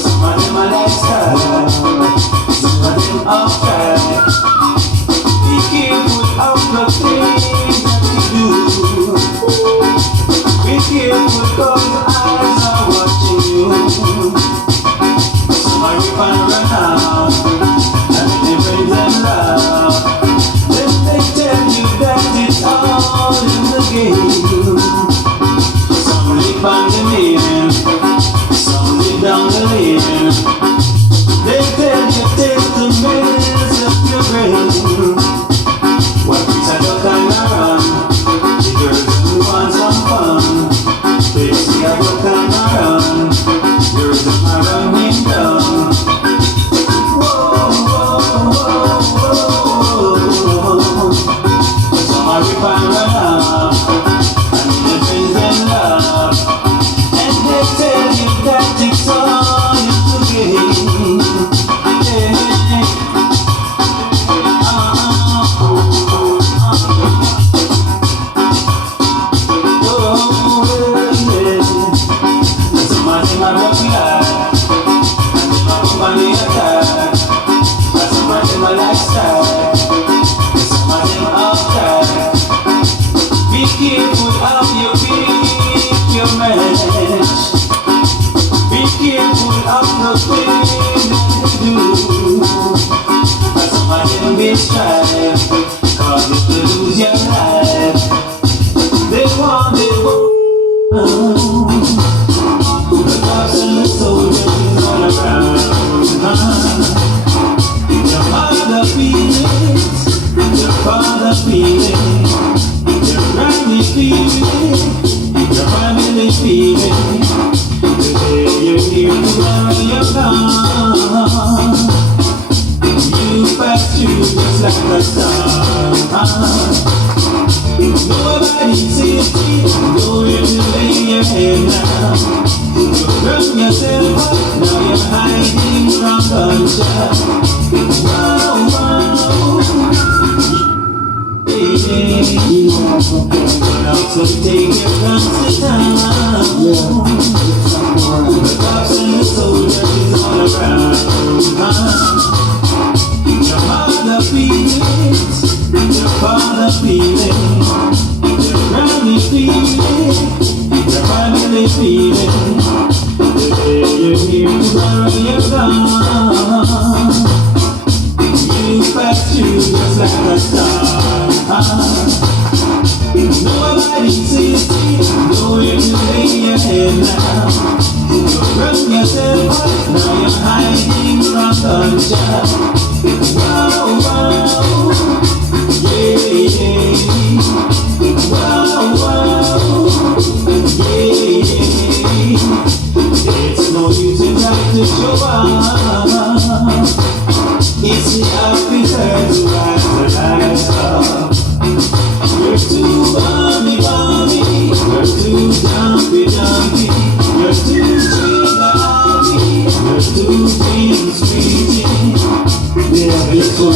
Some of them a lifestyle, some of them outside. Be careful of the things that you do. Be careful 'cause eyes are watching you. Some are rip and run out, and they praise and love. Then they tell you that it's all in the game. Some live on the lane, some live down the lane. They tell you take the mess of your brain. What is a duck and a run? The girls who want some fun. They see a duck and a run. Girls who are running down. Whoa, whoa, whoa, whoa. Some are rip and run out, and they praise and love. And they tell you that it's all in the game. Yeah. Be careful how you pick your match. Be careful of the things that you do. But some of them will strive, 'cause if you lose your life, they want it. The cops and the soldiers all around. Your father feelings, your father feelings, your family feelings, your family feelings. Today you're here, tomorrow you're gone. You pass through just like a star. Nobody sees you, go where you lay your head now. You run yourself up, now you're hiding from gunshot. Wow, wow. So take your guns to town. The cops and the soldiers is all around. Your mother feelings, your father feelings, your granny feelings, your family feelings. Today you're here, tomorrow you're gone. You pass through just like a star. Nobody sees you, go where you lay your head now. You run yourself up, now you're hiding from gunshot. Wow, wow, yeah, yeah. Wow, wow, yeah, yeah. It's no use in trying to show up. It's the officers who rise the lights up. You're too balmy, balmy. You're too jumpy, jumpy. You're too trigger-happy. You're too dream-sweeting. Yeah, it's so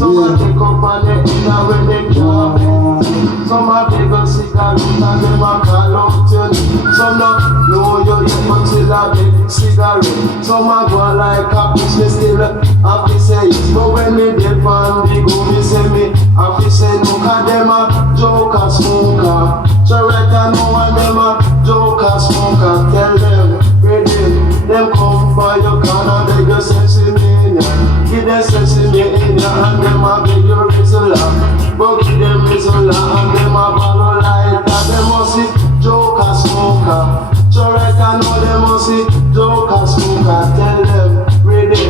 Some take up on the inner when they can't bend. Some a take a cigarette and them a call out you. Some not know you yet until a big cigarette. Some a go like a business still happy say yes. But when me dead man they go me say me happy say no, 'cause them a joker smoker. So right I know and them a joker smoker. Tell them ready, them come for your corner, they go sexy me. Give them sesame in your hand, them a beg your rizzle. But give them rizzle and them a follow light. And them must see joker smoker. So right I know them must see joker smoker. Tell them ready,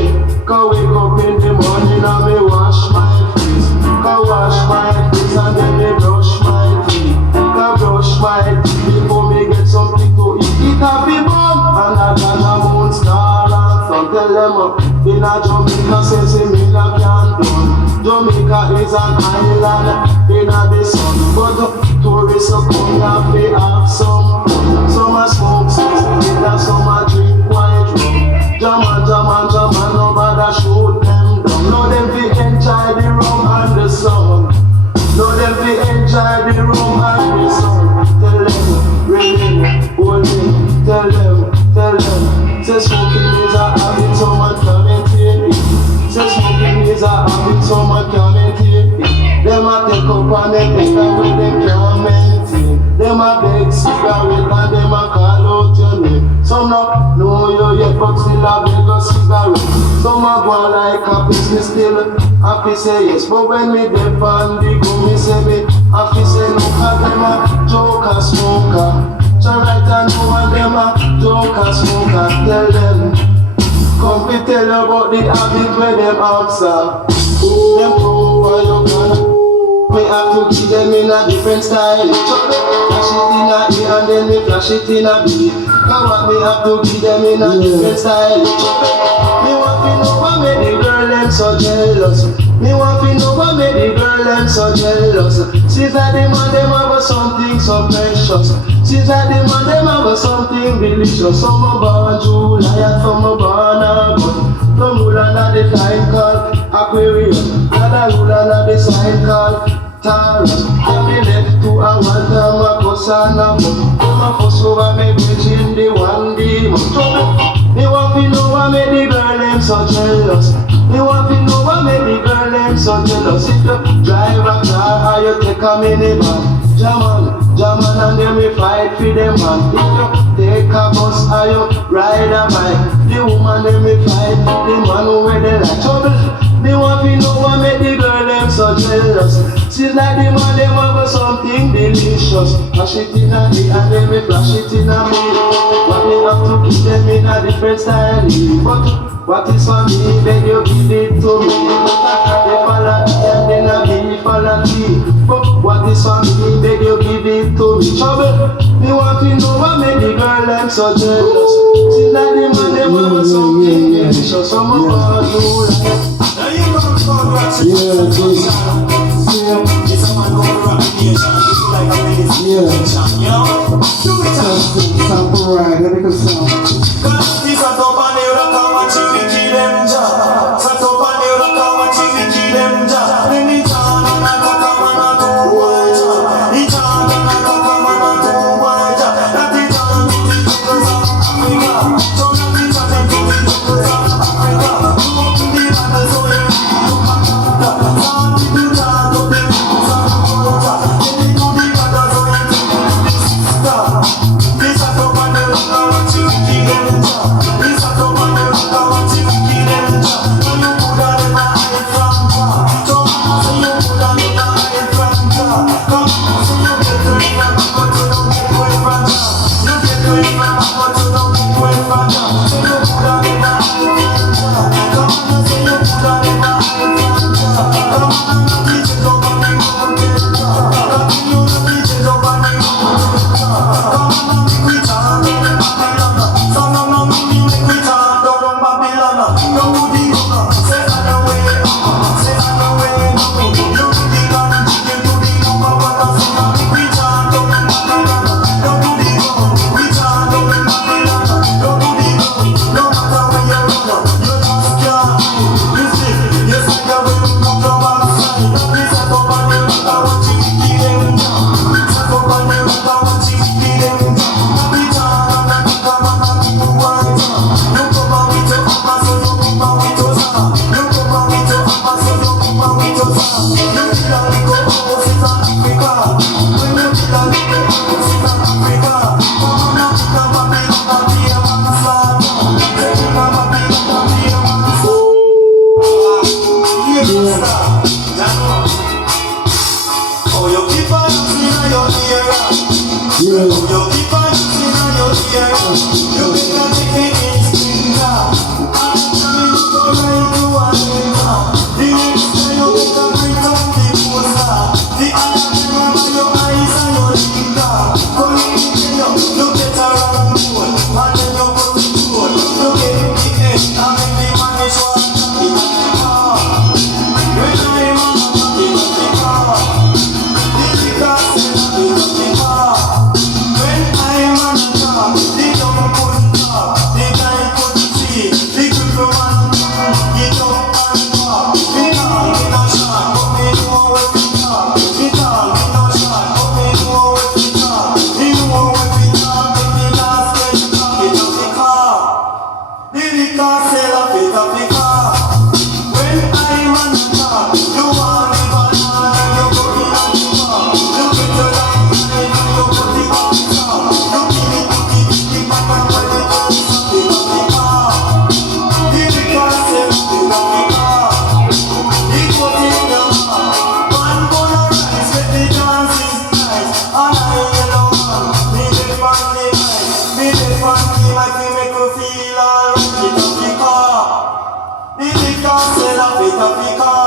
go wake up in the morning and me wash my face. Go wash my face and then me brush my teeth. Go brush my teeth before me get something to eat. It a be bomb and a can a moon star and sun. Tell them in a Jamaica, since me la can't done. Jamaica is an island in a the sun, but tourists come here to have some fun. Some a smoke cigarette, some a drink white rum. Jaman, nobody shoot them down. Now them cigarette. Some a go like a business still. Happy say yes, but when me dip on the go, me say me happy say no, cause them a joker smoker. So right I know what them a joker smoker. Tell them, come me tell you about the habit where them answer. Them come for your gun. Me have to give them in a different style. Flash it in a E and then me flash it in a B. Now what me have to give them in a different style. Me want to know what made the girl them so jealous. Me want to know what made the girl them so jealous. Since that the man them have something so precious. Since that the man them have something delicious. Some are born July and some are born August. Some rule under the time called Aquarius. Another rule under the sign called Taurus. Then me left to a one time a cuss and a fuss. Come a fuss over me bitch in the one demon. Me want to know what made the girl them so jealous. Me want to know what made the girl them so jealous. If you drive a car or you take a minivan, German and then me fight for them man. If you take a bus or you ride a bike, the woman then me fight for the man who wear the like trouble. Me want to know what made the girl them so jealous. Seems like the man them have something delicious. Flash it in a D and then me flash it in a me. But me have to keep them in a different style. But what is for me, then you give it to me. They follow me and then I be follow me. But what is for me, then you give it to me. Trouble, me want to know what made the girl them so jealous. Seems like the man them have something delicious. Some of us do like. Yeah, it's a man going around the nation. It's like a meditation, you know? Do it, sample right, let me go sound. cause this a top and you don't come and chill them ja. Sat up and you don't come and chill them ja. Then the chan and a come and a do why ja. The chan and a come and a do why ja. That the chan to the jungles of Africa. So that the chan to the jungles of Africa. You up in the land so you do Maganda. Chan to the chan to the roots of the culture. Then they do the mother so you do the sister. This a top and you don't come and chill them ja. This a top and you don't come and chill them ja. Now you could have never hide from ja. So say you could have never hide from ja. Come say you get to it from but you don't get away from ja. You get to it from but you don't get away from ja. Say you could have never hide from ja. Come on say you could have never hide from ja. Come on and teach it up and you won't get ja. Continue to teach it up and you won't get ja. Come on and make we chant down in Babylon. So no make we chant down in Babylon. No the say I know way, say I know way. You do the land, you do the number one. So now make we chant down in Babylon. No do the we chant down in Babylon. No do the no matter where you run, you just can't. You see, yes I can when you come from outside. This a top and you don't want to give them down. This a top and you don't want to give them down. We chant and we come and we do one time. You come and we do up so you come and we do some. You come and we do up so you come and we do some. You feel like we go house in Africa. When you feel like we go house in Africa. Come on and come and be and be a man sad. Come and be and be a man sad. Oh, you keep on using your ear. You keep on using your ear. You better take it in sprinkler. I'm telling you to right to one now. The next time you better bring down the poster. The other remember your eyes and your liquor. Come in you get around the world. And then you put the gold. You get the edge and make the money so I'm happy. a fake Africa.